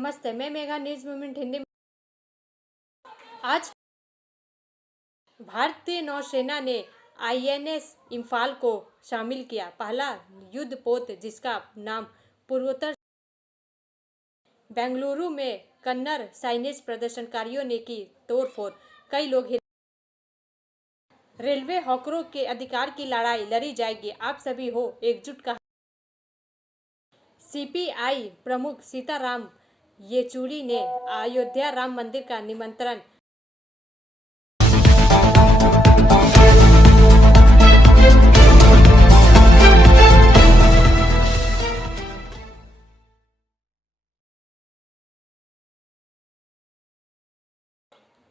नमस्ते, मैं Megha news movement Hindi में। आज भारतीय नौसेना ने आईएनएस इम्फाल को शामिल किया, पहला युद्धपोत जिसका नाम पूर्वोत्तर। बेंगलुरु में कन्नड़ चाइनीज प्रदर्शनकारियों ने की तोड़फोड़, कई लोग। रेलवे हॉकरों के अधिकार की लड़ाई लड़ी जाएगी, आप सभी हो एकजुट, कहा सीपीआई प्रमुख सीताराम येचुरी ने। अयोध्या राम मंदिर का निमंत्रण।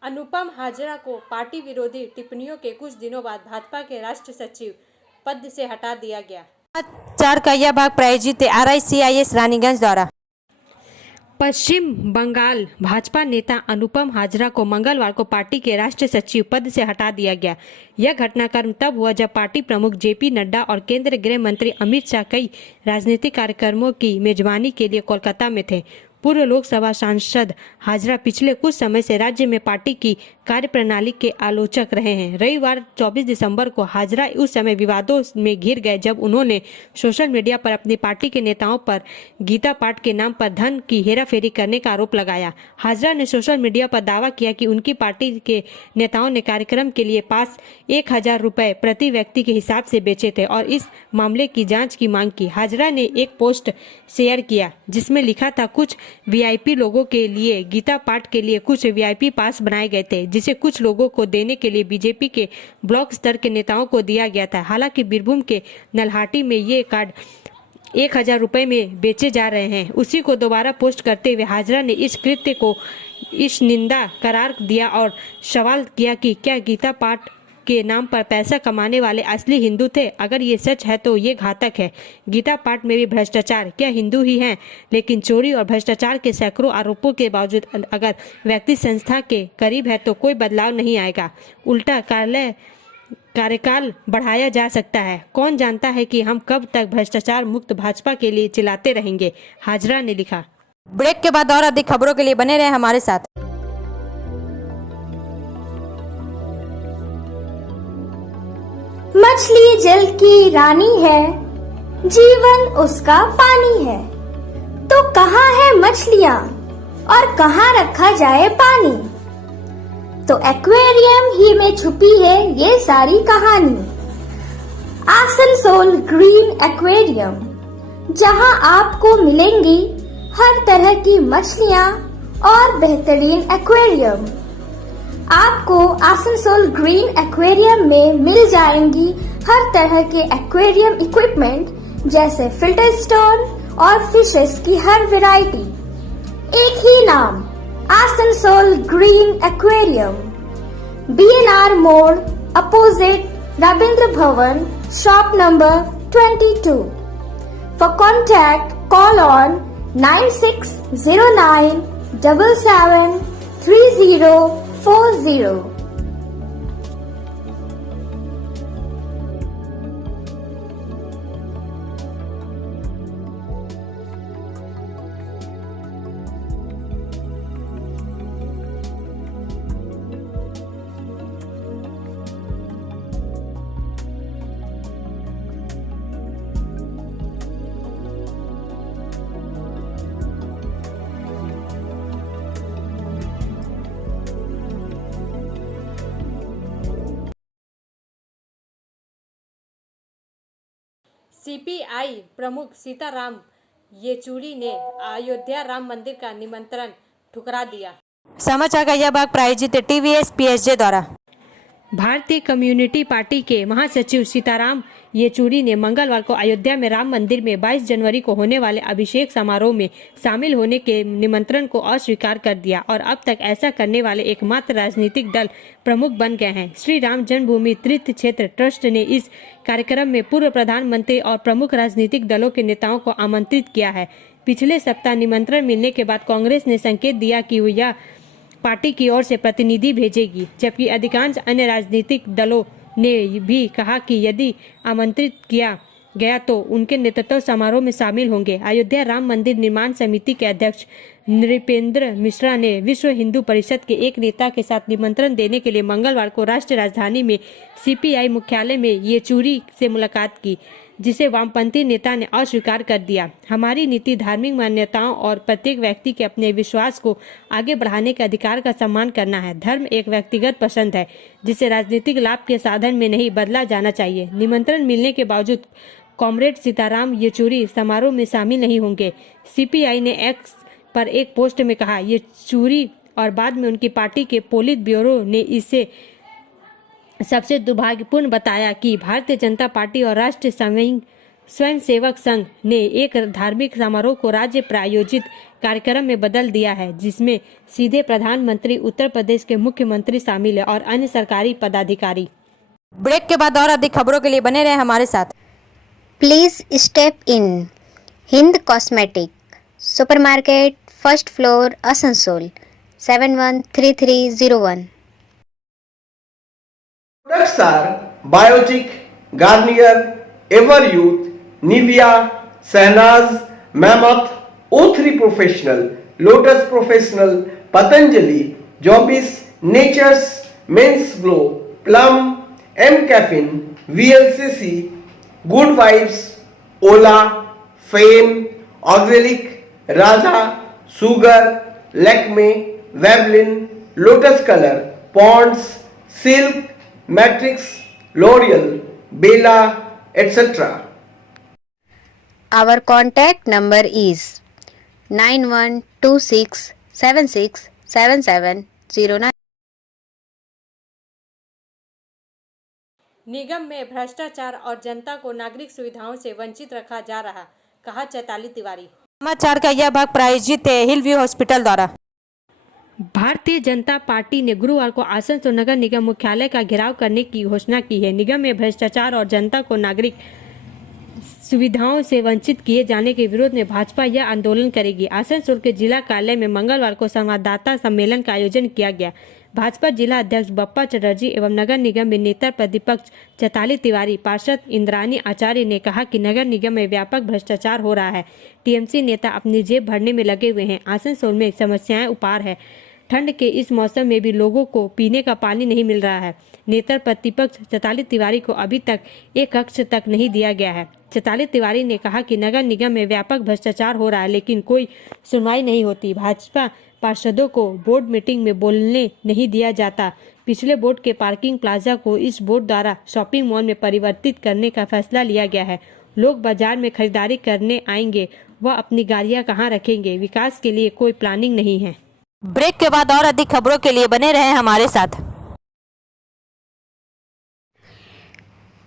अनुपम हाजरा को पार्टी विरोधी टिप्पणियों के कुछ दिनों बाद भाजपा के राष्ट्रीय सचिव पद से हटा दिया गया। चार का यह भाग प्रायोजित है RICIS रानीगंज द्वारा। पश्चिम बंगाल भाजपा नेता अनुपम हाजरा को मंगलवार को पार्टी के राष्ट्रीय सचिव पद से हटा दिया गया। यह घटनाक्रम तब हुआ जब पार्टी प्रमुख JP नड्डा और केंद्रीय गृह मंत्री अमित शाह कई राजनीतिक कार्यक्रमों की मेजबानी के लिए कोलकाता में थे। पूर्व लोकसभा सांसद हाजरा पिछले कुछ समय से राज्य में पार्टी की कार्यप्रणाली के आलोचक रहे हैं। रविवार 24 दिसंबर को हाजरा उस समय विवादों में घिर गए जब उन्होंने सोशल मीडिया पर अपनी पार्टी के नेताओं पर गीता पाठ के नाम पर धन की हेराफेरी करने का आरोप लगाया। हाजरा ने सोशल मीडिया पर दावा किया कि उनकी पार्टी के नेताओं ने कार्यक्रम के लिए पास 1000 रुपए प्रति व्यक्ति के हिसाब से बेचे थे और इस मामले की जांच की मांग की। हाजरा ने एक पोस्ट शेयर किया जिसमें लिखा था, कुछ VIP लोगों के लिए गीता पाठ के लिए कुछ VIP पास बनाए गए थे जिसे कुछ लोगों को देने के लिए बीजेपी के ब्लॉक स्तर के नेताओं को दिया गया था। हालांकि बीरभूम के नल्हाटी में ये कार्ड 1000 रुपए में बेचे जा रहे हैं। उसी को दोबारा पोस्ट करते हुए हाजरा ने इस कृत्य को इस निंदा करार दिया और सवाल किया कि क्या गीता पाठ के नाम पर पैसा कमाने वाले असली हिंदू थे? अगर ये सच है तो ये घातक है। गीता पाठ में भी भ्रष्टाचार, क्या हिंदू ही हैं? लेकिन चोरी और भ्रष्टाचार के सैकड़ों आरोपों के बावजूद अगर व्यक्ति संस्था के करीब है तो कोई बदलाव नहीं आएगा, उल्टा कार्यकाल बढ़ाया जा सकता है। कौन जानता है कि हम कब तक भ्रष्टाचार मुक्त भाजपा के लिए चिल्लाते रहेंगे, हाजरा ने लिखा। ब्रेक के बाद और अधिक खबरों के लिए बने रहे हमारे साथ। मछली जल की रानी है, जीवन उसका पानी है, तो कहाँ है मछलियाँ और कहाँ रखा जाए पानी? तो एक्वेरियम ही में छुपी है ये सारी कहानी। आसनसोल ग्रीन एक्वेरियम, जहाँ आपको मिलेंगी हर तरह की मछलियाँ और बेहतरीन एक्वेरियम। आपको आसनसोल ग्रीन एक्वेरियम में मिल जाएंगी हर तरह के एक्वेरियम इक्विपमेंट जैसे फिल्टर स्टोन और फिशेस की हर वैरायटी। एक ही नाम, आसनसोल ग्रीन एक्वेरियम। BNR मोड़ opposite Ravindra Bhavan, shop number 22। For contact call on 9609 77 3040। CPI प्रमुख सीताराम येचुरी ने अयोध्या राम मंदिर का निमंत्रण ठुकरा दिया। समाचार का यह भाग प्रायोजित है TVS PSJ द्वारा। भारतीय कम्युनिटी पार्टी के महासचिव सीताराम येचुरी ने मंगलवार को अयोध्या में राम मंदिर में 22 जनवरी को होने वाले अभिषेक समारोह में शामिल होने के निमंत्रण को अस्वीकार कर दिया और अब तक ऐसा करने वाले एकमात्र राजनीतिक दल प्रमुख बन गए हैं। श्री राम जन्मभूमि तीर्थ क्षेत्र ट्रस्ट ने इस कार्यक्रम में पूर्व प्रधानमंत्री और प्रमुख राजनीतिक दलों के नेताओं को आमंत्रित किया है। पिछले सप्ताह निमंत्रण मिलने के बाद कांग्रेस ने संकेत दिया कि वह पार्टी की ओर से प्रतिनिधि भेजेगी, जबकि अधिकांश अन्य राजनीतिक दलों ने भी कहा कि यदि आमंत्रित किया गया तो उनके नेतृत्व समारोह में शामिल होंगे। अयोध्या राम मंदिर निर्माण समिति के अध्यक्ष नृपेंद्र मिश्रा ने विश्व हिंदू परिषद के एक नेता के साथ निमंत्रण देने के लिए मंगलवार को राष्ट्रीय राजधानी में सीपीआई मुख्यालय में येचुरी से मुलाकात की, जिसे वामपंथी नेता ने अस्वीकार कर दिया। हमारी नीति धार्मिक मान्यताओं और प्रत्येक व्यक्ति के अपने विश्वास को आगे बढ़ाने के अधिकार का सम्मान करना है। धर्म एक व्यक्तिगत पसंद है जिसे राजनीतिक लाभ के साधन में नहीं बदला जाना चाहिए। निमंत्रण मिलने के बावजूद कॉमरेड सीताराम येचुरी समारोह में शामिल नहीं होंगे। सीपीआई ने एक्स पर एक पोस्ट में कहा येचुरी और बाद में उनकी पार्टी के पोलित ब्यूरो ने इसे सबसे दुर्भाग्यपूर्ण बताया कि भारतीय जनता पार्टी और राष्ट्रीय स्वयंसेवक संघ ने एक धार्मिक समारोह को राज्य प्रायोजित कार्यक्रम में बदल दिया है, जिसमें सीधे प्रधानमंत्री, उत्तर प्रदेश के मुख्यमंत्री शामिल है और अन्य सरकारी पदाधिकारी। ब्रेक के बाद और अधिक खबरों के लिए बने रहे हमारे साथ। Please step in Hind cosmetic supermarket, first floor, Asansol 713301। Products are Biotic, Garnier, Everyouth, Nivea, Sahnaz, Mammoth, O3 Professional, Lotus Professional, Patanjali, Jobis, Nature's, Men's Glow, Plum, M Caffeine, VLCC, Good Vibes, Ola, Fame, Oxalic, Raja, Sugar, Lakme, Veblen, Lotus Color, Ponds, Silk, Matrix, L'Oreal, Bella, etc. Our contact number is 9126767709। निगम में भ्रष्टाचार और जनता को नागरिक सुविधाओं से वंचित रखा जा रहा, कहा चैताली तिवारी। समाचार का यह भाग प्रायोजित है हिल व्यू हॉस्पिटल द्वारा। भारतीय जनता पार्टी ने गुरुवार को आसनसोल नगर निगम मुख्यालय का घेराव करने की घोषणा की है। निगम में भ्रष्टाचार और जनता को नागरिक सुविधाओं से वंचित किए जाने के विरोध में भाजपा यह आंदोलन करेगी। आसनसोल के जिला कार्यालय में मंगलवार को संवाददाता सम्मेलन का आयोजन किया गया। भाजपा जिला अध्यक्ष बप्पा चटर्जी एवं नगर निगम में नेता प्रतिपक्ष चैताली तिवारी, पार्षद इंद्रानी आचार्य ने कहा कि नगर निगम में व्यापक भ्रष्टाचार हो रहा है। टीएमसी नेता अपनी जेब भरने में लगे हुए हैं। आसनसोल में समस्याएं उपार है। ठंड के इस मौसम में भी लोगों को पीने का पानी नहीं मिल रहा है। नेता प्रतिपक्ष चैताली तिवारी को अभी तक एक कक्ष तक नहीं दिया गया है। चैताली तिवारी ने कहा कि नगर निगम में व्यापक भ्रष्टाचार हो रहा है, लेकिन कोई सुनवाई नहीं होती। भाजपा पार्षदों को बोर्ड मीटिंग में बोलने नहीं दिया जाता। पिछले बोर्ड के पार्किंग प्लाजा को इस बोर्ड द्वारा शॉपिंग मॉल में परिवर्तित करने का फैसला लिया गया है। लोग बाजार में खरीदारी करने आएंगे, वह अपनी गाड़ियां कहाँ रखेंगे? विकास के लिए कोई प्लानिंग नहीं है। ब्रेक के बाद और अधिक खबरों के लिए बने रहे हमारे साथ।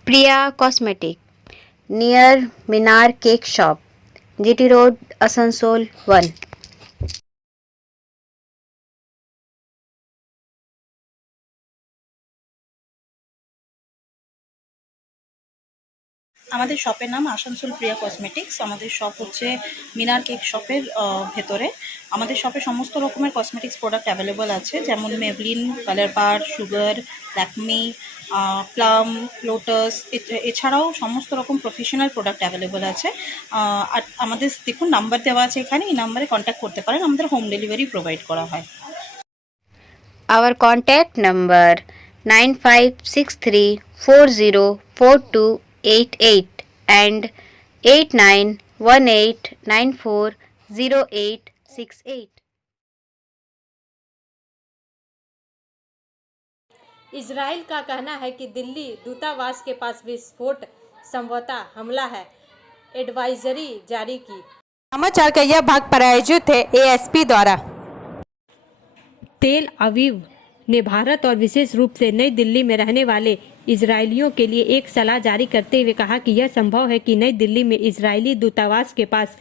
Priya cosmetic near Minar cake shop, GT road, Asansol 1। আমাদের শপের নাম আসানসোল প্রিয়া কসমেটিক্স। আমাদের শপ হচ্ছে মিনার কেক শপের ভেতরে। আমাদের শপে সমস্ত রকমের কসমেটিক্স প্রোডাক্ট অ্যাভেলেবল আছে, যেমন মেভলিন, কালার বার, সুগার, ল্যাকমি, প্লাম, লোটাস, এছাড়াও সমস্ত রকম প্রফেশনাল প্রোডাক্ট অ্যাভেলেবল আছে। আর আমাদের দেখুন নাম্বার দেওয়া আছে এখানে, এই নাম্বারে কন্ট্যাক্ট করতে পারেন। আমাদের হোম ডেলিভারি প্রোভাইড করা হয়। Our contact number 9563404288 and 8918940868। Israel का कहना है कि दिल्ली दूतावास के पास विस्फोट संभवतः हमला है, एडवाइजरी जारी की। समाचार का यह भाग प्रायोजित है एएसपी द्वारा। तेल अवीव ने भारत और विशेष रूप से नई दिल्ली में रहने वाले इजरायलियों के लिए एक सलाह जारी करते हुए कहा कि यह संभव है कि नई दिल्ली में इजरायली दूतावास के पास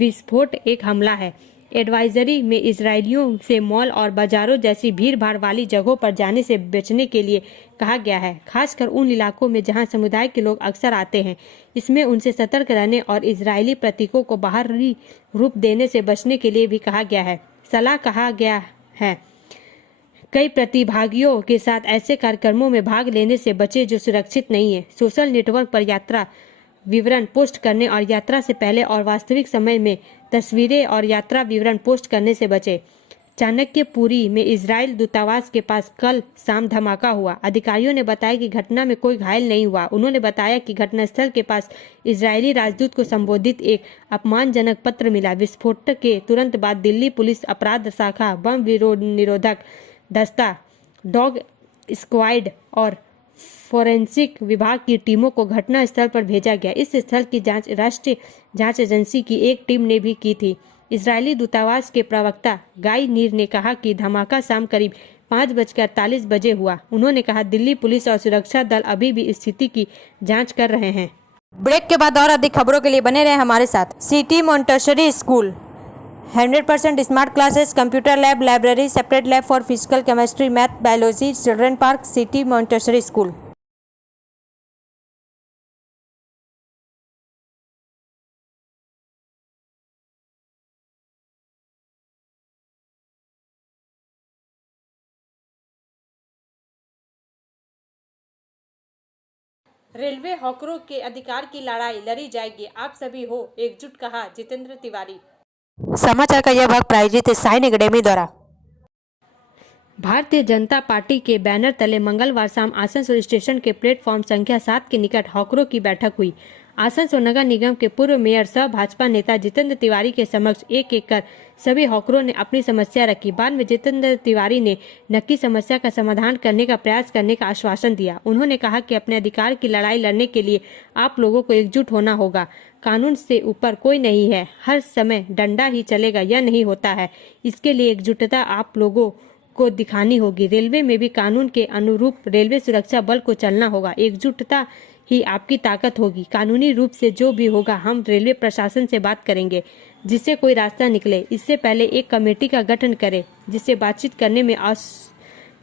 विस्फोट एक हमला है। एडवाइजरी में इजरायलियों से मॉल और बाजारों जैसी भीड़ भाड़ वाली जगहों पर जाने से बचने के लिए कहा गया है, खासकर उन इलाकों में जहां समुदाय के लोग अक्सर आते हैं। इसमें उनसे सतर्क रहने और इजरायली प्रतीकों को बाहरी रूप देने से बचने के लिए भी कहा गया है। सलाह कहा गया है कई प्रतिभागियों के साथ ऐसे कार्यक्रमों में भाग लेने से बचे जो सुरक्षित नहीं है। सोशल नेटवर्क पर यात्रा विवरण पोस्ट करने और यात्रा से पहले और वास्तविक समय में तस्वीरें और यात्रा विवरण पोस्ट करने से बचें। चाणक्यपुरी में इजराइल दूतावास के पास कल शाम धमाका हुआ। अधिकारियों ने बताया कि घटना में कोई घायल नहीं हुआ। उन्होंने बताया कि घटनास्थल के पास इजरायली राजदूत को संबोधित एक अपमानजनक पत्र मिला। विस्फोट के तुरंत बाद दिल्ली पुलिस अपराध शाखा, बम निरोधक दस्ता, डॉग स्क्वाड और फोरेंसिक विभाग की टीमों को घटना स्थल पर भेजा गया। इस स्थल की जांच राष्ट्रीय जांच एजेंसी की एक टीम ने भी की थी। इजरायली दूतावास के प्रवक्ता गाई नीर ने कहा कि धमाका शाम करीब 5:48 बजे हुआ। उन्होंने कहा दिल्ली पुलिस और सुरक्षा दल अभी भी स्थिति की जांच कर रहे हैं। ब्रेक के बाद और अधिक खबरों के लिए बने रहे हमारे साथ। City Montessori school 100% smart classes, computer lab, library, separate lab for physical, chemistry, math, biology, children park, city Montessori school. Railway हॉकरों के अधिकार की लड़ाई लड़ी जाएगी, आप सभी हो एकजुट, कहा जितेंद्र तिवारी। समाचार का यह भाग प्रायोजित है साइन एकेडमी द्वारा। भारतीय जनता पार्टी के बैनर तले मंगलवार शाम आसनसोल स्टेशन के प्लेटफॉर्म संख्या 7 के निकट हॉकरों की बैठक हुई। आसनसोल नगर निगम के पूर्व मेयर सह भाजपा नेता जितेंद्र तिवारी के समक्ष एक एक कर सभी हॉकरों ने अपनी समस्या रखी। बाद में जितेंद्र तिवारी ने नक्की समस्या का समाधान करने का प्रयास करने का आश्वासन दिया। उन्होंने कहा कि अपने अधिकार की लड़ाई लड़ने के लिए आप लोगों को एकजुट होना होगा। कानून से ऊपर कोई नहीं है, हर समय डंडा ही चलेगा यह नहीं होता है। इसके लिए एकजुटता आप लोगों को दिखानी होगी। रेलवे में भी कानून के अनुरूप रेलवे सुरक्षा बल को चलना होगा। एकजुटता ही आपकी ताकत होगी। कानूनी रूप से जो भी होगा हम रेलवे प्रशासन से बात करेंगे जिससे कोई रास्ता निकले। इससे पहले एक कमेटी का गठन करें जिससे बातचीत करने में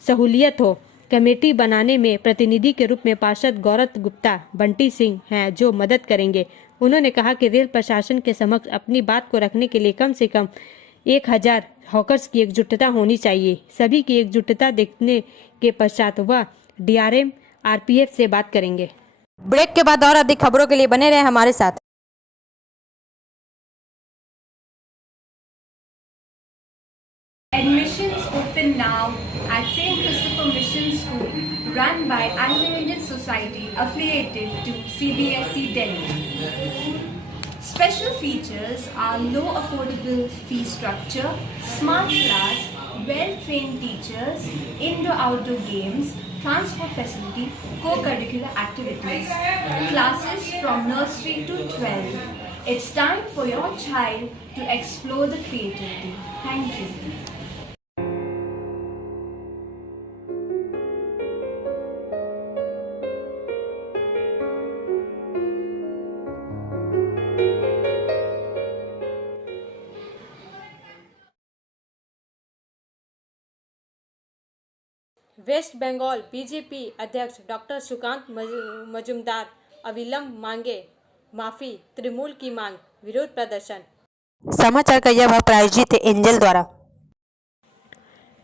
सहूलियत हो। कमेटी बनाने में प्रतिनिधि के रूप में पार्षद गौरव गुप्ता, बंटी सिंह हैं जो मदद करेंगे। उन्होंने कहा कि रेल प्रशासन के समक्ष अपनी बात को रखने के लिए कम से कम 1000 हॉकर्स की एकजुटता होनी चाहिए। सभी की एकजुटता देखने के पश्चात वह DRM RPF से बात करेंगे। ब्रेक के बाद और अधिक खबरों के लिए बने रहे हमारे साथ। Admissions open now at St. Christopher Mission School, run by Anglo-Indian Society affiliated to CBSE Delhi. Special features are low affordable fee structure, smart class, well-trained teachers, indoor-outdoor games, transport facility, co-curricular activities, classes from nursery to 12. It's time for your child to explore the creativity. Thank you. West Bengal BJP अध्यक्ष doctor Sukanta Majumdar अविलंब मांगे माफी, तृणमूल की मांग, विरोध प्रदर्शन। समाचार का यह भाग प्रायोजित है एंजल द्वारा।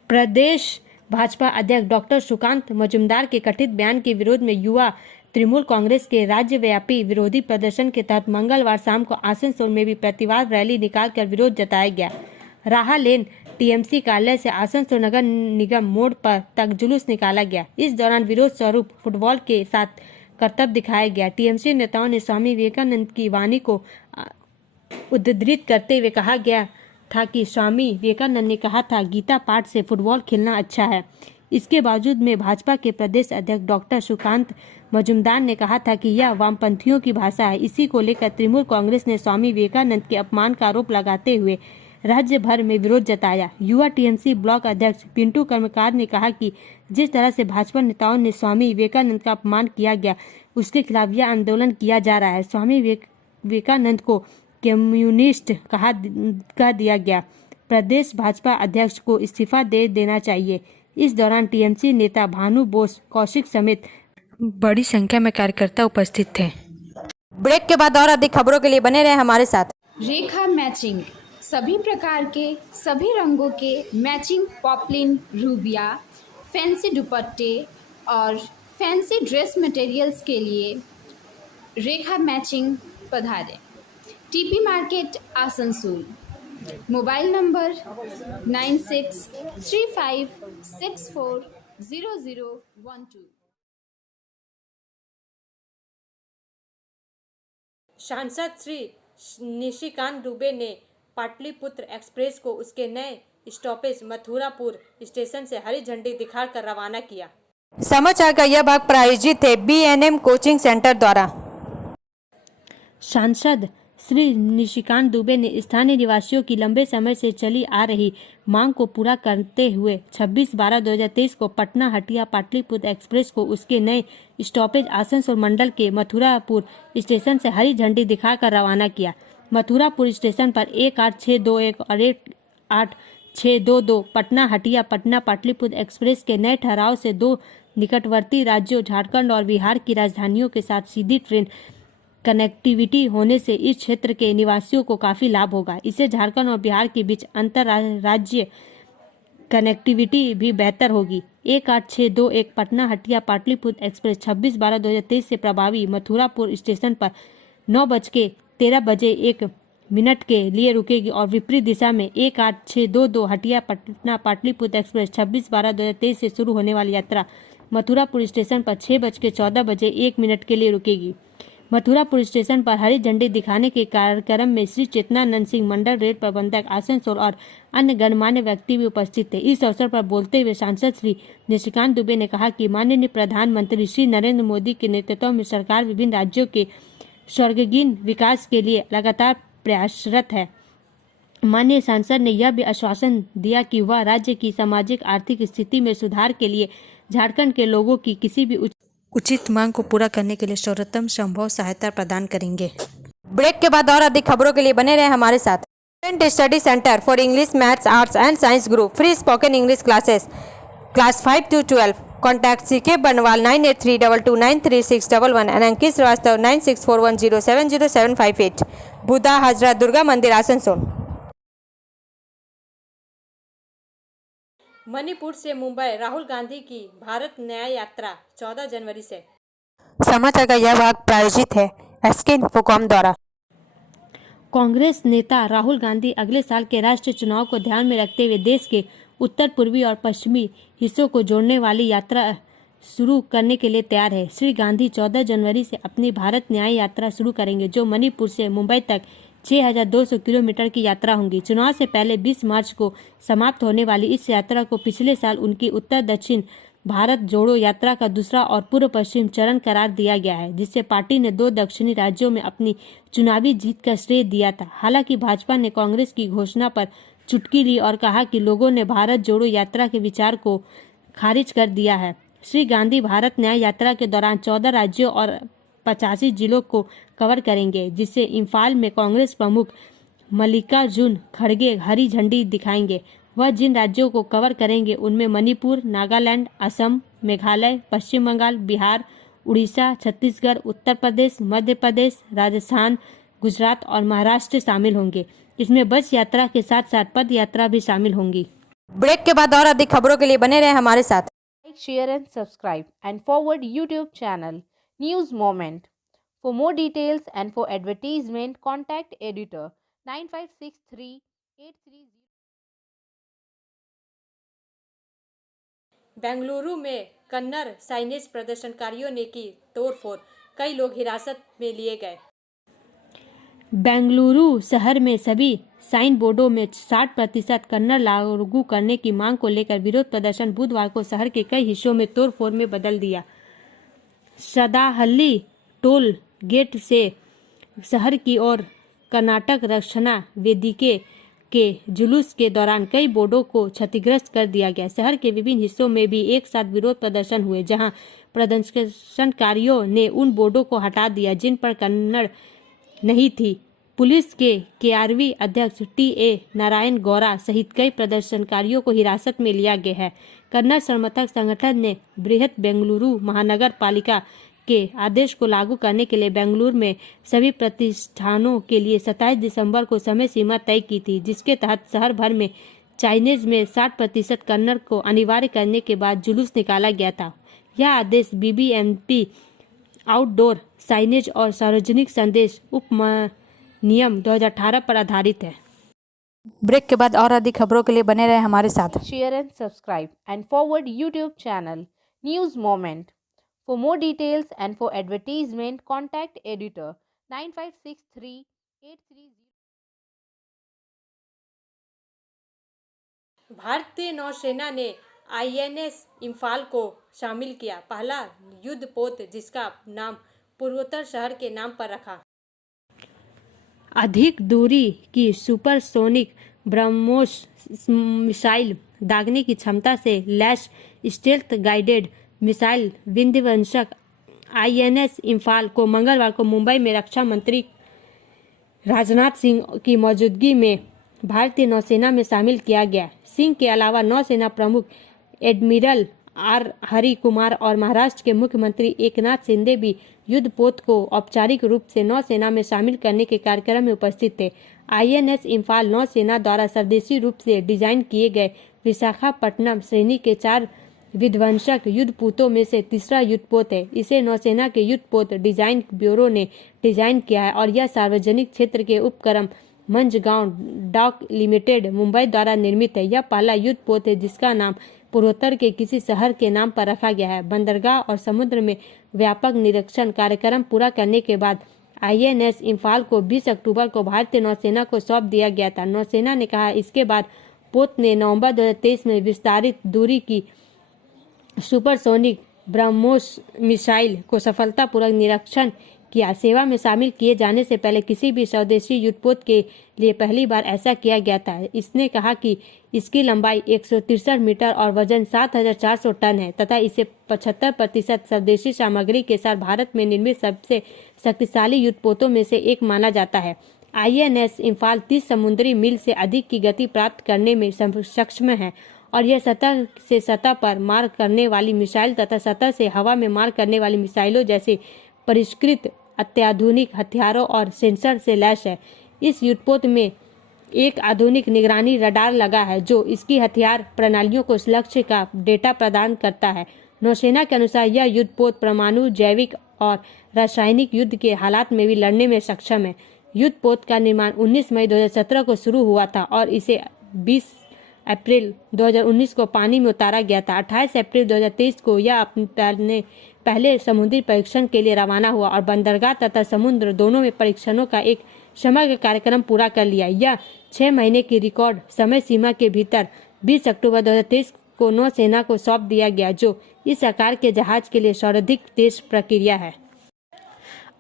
प्रदेश भाजपा अध्यक्ष डॉक्टर सुकांत मजूमदार के कथित बयान के विरोध में युवा तृणमूल कांग्रेस के राज्यव्यापी विरोधी प्रदर्शन के तहत मंगलवार शाम को आसनसोल में भी प्रतिवाद रैली निकालकर विरोध जताया गया। राहा लेन TMC कार्यालय से आसनसोल नगर निगम मोड़ पर तक जुलूस निकाला गया। इस दौरान विरोध स्वरूप फुटबॉल के साथ करतब दिखाया गया। TMC नेताओं ने स्वामी विवेकानंद की वाणी को उद्धृत करते हुए कहा गया था कि स्वामी विवेकानंद ने कहा था गीता पाठ से फुटबॉल खेलना अच्छा है। इसके बावजूद में भाजपा के प्रदेश अध्यक्ष डॉक्टर सुकांत मजूमदार ने कहा था कि यह वामपंथियों की भाषा है। इसी को लेकर तृणमूल कांग्रेस ने स्वामी विवेकानंद के अपमान का आरोप लगाते हुए राज्य भर में विरोध जताया। युवा TMC ब्लॉक अध्यक्ष पिंटू कर्मकार ने कहा कि जिस तरह से भाजपा नेताओं ने स्वामी विवेकानंद का अपमान किया गया उसके खिलाफ यह आंदोलन किया जा रहा है। स्वामी विवेकानंद को कम्युनिस्ट कह दिया गया। प्रदेश भाजपा अध्यक्ष को इस्तीफा दे देना चाहिए। इस दौरान TMC नेता भानु बोस कौशिक समेत बड़ी संख्या में कार्यकर्ता उपस्थित थे। ब्रेक के बाद और अधिक खबरों के लिए बने रहे हमारे साथ। रेखा मैचिंग, सभी प्रकार के सभी रंगों के मैचिंग पॉपलिन, रूबिया, फैंसी दुपट्टे और फैंसी ड्रेस मटेरियल्स के लिए रेखा मैचिंग पधारे। TP market Asansol. Mobile number 9635640012। सांसद श्री निशिकांत दुबे ने पाटलिपुत्र एक्सप्रेस को उसके नए स्टॉपेज मथुरापुर स्टेशन से हरी झंडी दिखाकर रवाना किया। समाचार का यह भाग प्रायोजित है BNM कोचिंग सेंटर द्वारा। सांसद श्री निशिकांत दुबे ने स्थानीय निवासियों की लंबे समय से चली आ रही मांग को पूरा करते हुए 26/12/2023 को पटना हटिया पाटलिपुत्र एक्सप्रेस को उसके नए स्टॉपेज आसनसोल मंडल के मथुरापुर स्टेशन से हरी झंडी दिखाकर रवाना किया। मथुरापुर स्टेशन पर 18621 और 18622 पटना हटिया पटना पाटलिपुत्र एक्सप्रेस के नए ठहराव से दो निकटवर्ती राज्यों झारखंड और बिहार की राजधानियों के साथ सीधी ट्रेन कनेक्टिविटी होने से इस क्षेत्र के निवासियों को काफ़ी लाभ होगा। इससे झारखंड और बिहार के बीच अंतर राज्य कनेक्टिविटी भी बेहतर होगी। 18621 पटना हटिया पाटलिपुत्र एक्सप्रेस 26/12/2023 से प्रभावी मथुरापुर स्टेशन पर 9:13 के लिए रुकेगी और विपरीत दिशा में 18622 हटिया पटना पाटलिपुत्र एक्सप्रेस 26/12/2023 से शुरू होने वाली यात्रा मथुरापुर स्टेशन पर 6:14 के लिए रुकेगी। मथुरापुर स्टेशन पर हरी झंडी दिखाने के कार्यक्रम में श्री चेतनानंद सिंह मंडल रेल प्रबंधक आसनसोल और अन्य गणमान्य व्यक्ति भी उपस्थित थे। इस अवसर पर बोलते हुए सांसद श्री निशिकांत दुबे ने कहा कि माननीय प्रधानमंत्री श्री नरेंद्र मोदी के नेतृत्व में सरकार विभिन्न राज्यों के सर्वांगीण विकास के लिए लगातार प्रयासरत है। माननीय सांसद ने यह भी आश्वासन दिया कि वह राज्य की सामाजिक आर्थिक स्थिति में सुधार के लिए झारखंड के लोगों की किसी भी उचित मांग को पूरा करने के लिए सर्वोत्तम संभव सहायता प्रदान करेंगे। ब्रेक के बाद और अधिक खबरों के लिए बने रहे हमारे साथ। Student study centre for English maths arts and science group free spoken English classes class 5 to 12। Contact CK बनवाल 9832293611 एंड अंकित श्रीवास्तव 9641070758। बुधा हाजरा दुर्गा मंदिर आसनसोल। मणिपुर से मुंबई राहुल गांधी की भारत न्याय यात्रा 14 जनवरी से। समाचार का यह भाग प्रायोजित है SK इन्फोकॉम द्वारा। कांग्रेस नेता राहुल गांधी अगले साल के राष्ट्रीय चुनाव को ध्यान में रखते हुए देश के उत्तर पूर्वी और पश्चिमी हिस्सों को जोड़ने वाली यात्रा शुरू करने के लिए तैयार है। श्री गांधी 14 जनवरी से अपनी भारत न्याय यात्रा शुरू करेंगे, जो मणिपुर से मुंबई तक 6200 किलोमीटर की यात्रा होगी। चुनाव से पहले 20 मार्च को समाप्त होने वाली इस यात्रा को पिछले साल उनकी उत्तर दक्षिण भारत जोड़ो यात्रा का दूसरा और पूर्व पश्चिम चरण करार दिया गया है, जिससे पार्टी ने 2 दक्षिणी राज्यों में अपनी चुनावी जीत का श्रेय दिया था। हालांकि भाजपा ने कांग्रेस की घोषणा पर चुटकी ली और कहा कि लोगों ने भारत जोड़ो यात्रा के विचार को खारिज कर दिया है। श्री गांधी भारत न्याय यात्रा के दौरान 14 राज्यों और 85 जिलों को कवर करेंगे, जिससे इम्फाल में कांग्रेस प्रमुख मल्लिकार्जुन खड़गे हरी झंडी दिखाएंगे। वह जिन राज्यों को कवर करेंगे उनमें मणिपुर, नागालैंड, असम, मेघालय, पश्चिम बंगाल, बिहार, उड़ीसा, छत्तीसगढ़, उत्तर प्रदेश, मध्य प्रदेश, राजस्थान, गुजरात और महाराष्ट्र शामिल होंगे। इसमें बस यात्रा के साथ साथ पद यात्रा भी शामिल होंगी। ब्रेक के बाद और अधिक खबरों के लिए बने रहे हमारे साथ। Like, share and subscribe and forward YouTube channel News Moment. For more details and for advertisement, contact editor 956383. Bengaluru में कन्नड़ साइनेज प्रदर्शनकारियों ने की तोड़फोड़, कई लोग हिरासत में लिए गए। बेंगलुरु शहर में सभी साइन बोर्डों में 60% कन्नड़ लागू करने की मांग को लेकर विरोध प्रदर्शन बुधवार को शहर के कई हिस्सों में तोड़फोड़ में बदल दिया। सदाहल्ली टोल गेट से शहर की ओर कर्नाटक रक्षणा वेदिके के जुलूस के दौरान कई बोर्डों को क्षतिग्रस्त कर दिया गया। शहर के विभिन्न हिस्सों में भी एक साथ विरोध प्रदर्शन हुए, जहां प्रदर्शनकारियों ने उन बोर्डों को हटा दिया जिन पर कन्नड़ नहीं थी। पुलिस के KRV अध्यक्ष TA नारायण गौड़ा सहित कई प्रदर्शनकारियों को हिरासत में लिया गया है। कन्नड़ समर्थक संगठन ने बृहत बेंगलुरु महानगर पालिका के आदेश को लागू करने के लिए बेंगलुरु में सभी प्रतिष्ठानों के लिए 27 दिसंबर को समय सीमा तय की थी, जिसके तहत शहर भर में चाइनीज में 60% कन्नड़ को अनिवार्य करने के बाद जुलूस निकाला गया था। यह आदेश BBMP आउटडोर साइनेज और सार्वजनिक संदेश उपनियम 2018 पर आधारित है। ब्रेक के बाद और अधिक खबरों के लिए बने रहे हमारे साथ। Share and subscribe and forward YouTube channel News Moment. For more details and for advertisement, contact editor 956383. भारतीय नौसेना ने INS इम्फाल को शामिल किया, पहला युद्धपोत जिसका नाम पूर्वोत्तर शहर के नाम पर रखा। अधिक दूरी की सुपरसोनिक ब्रह्मोस मिसाइल दागने की क्षमता से लैस स्टेल्थ गाइडेड मिसाइल विध्वंसक INS इम्फाल को मंगलवार को मुंबई में रक्षा मंत्री राजनाथ सिंह की मौजूदगी में भारतीय नौसेना में शामिल किया गया। सिंह के अलावा नौसेना प्रमुख एडमिरल R हरि कुमार और महाराष्ट्र के मुख्यमंत्री एकनाथ शिंदे भी युद्धपोत को औपचारिक रूप से नौसेना में शामिल करने के कार्यक्रम में उपस्थित थे। INS इम्फाल नौसेना द्वारा स्वदेशी रूप से डिजाइन किए गए विशाखापट्टनम श्रेणी के 4 विध्वंसक युद्धपोतों में से तीसरा युद्धपोत है। इसे नौसेना के युद्धपोत डिजाइन ब्यूरो ने डिजाइन किया है और यह सार्वजनिक क्षेत्र के उपक्रम मंझगांव डॉक लिमिटेड मुंबई द्वारा निर्मित है। यह पहला युद्धपोत है जिसका नाम पूर्वोत्तर के किसी शहर के नाम पर रखा गया है। बंदरगाह और समुद्र में व्यापक निरीक्षण कार्यक्रम पूरा करने के बाद INS इम्फाल को 20 अक्टूबर को भारतीय नौसेना को सौंप दिया गया था। नौसेना ने कहा इसके बाद पोत ने नवंबर 2023 में विस्तारित दूरी की सुपरसोनिक ब्रह्मोस मिसाइल को सफलतापूर्वक निरीक्षण किया। सेवा में शामिल किए जाने से पहले किसी भी स्वदेशी युद्धपोत के लिए पहली बार ऐसा किया गया था। इसने कहा कि इसकी लंबाई 163 मीटर और वजन 7400 टन है तथा इसे 75% स्वदेशी सामग्री के साथ भारत में निर्मित सबसे शक्तिशाली युद्धपोतों में से एक माना जाता है। INS इम्फाल 30 समुद्री मील से अधिक की गति प्राप्त करने में सक्षम है और यह सतह से सतह पर मार करने वाली मिसाइल तथा सतह से हवा में मार करने वाली मिसाइलों जैसे परिष्कृत अत्याधुनिक हथियारों और सेंसर से लैस है। इस युद्धपोत में एक आधुनिक निगरानी रडार लगा है जो इसकी हथियार प्रणालियों को लक्ष्य का डेटा प्रदान करता है। नौसेना के अनुसार यह युद्धपोत परमाणु, जैविक और रासायनिक युद्ध के हालात में भी लड़ने में सक्षम है। युद्धपोत का निर्माण 19 मई 2017 को शुरू हुआ था और इसे 20 अप्रैल 2019 को पानी में उतारा गया था। 28 अप्रैल 2023 को यह अपने पहले समुद्री परीक्षण के लिए रवाना हुआ और बंदरगाह तथा समुद्र दोनों में परीक्षणों का एक समग्र कार्यक्रम पूरा कर लिया। यह 6 महीने की रिकॉर्ड समय सीमा के भीतर 20 अक्टूबर 2023 को नौसेना को सौंप दिया गया जो इस आकार के जहाज के लिए सर्वाधिक तेज प्रक्रिया है।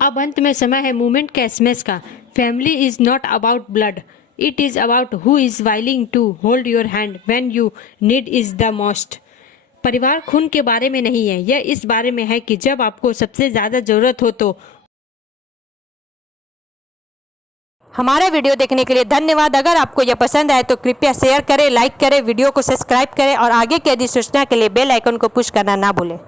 अब अंत में समय है मूवमेंट का SMS का। Family is not about blood, it is about who is willing to hold your hand when you need is the most. परिवार खून के बारे में नहीं है, यह इस बारे में है कि जब आपको सबसे ज्यादा जरूरत हो तो। हमारा वीडियो देखने के लिए धन्यवाद। अगर आपको यह पसंद आए तो कृपया शेयर करें, लाइक करें, वीडियो को सब्सक्राइब करें और आगे की अधिसूचना के लिए बेल आइकन को पुश करना ना भूलें।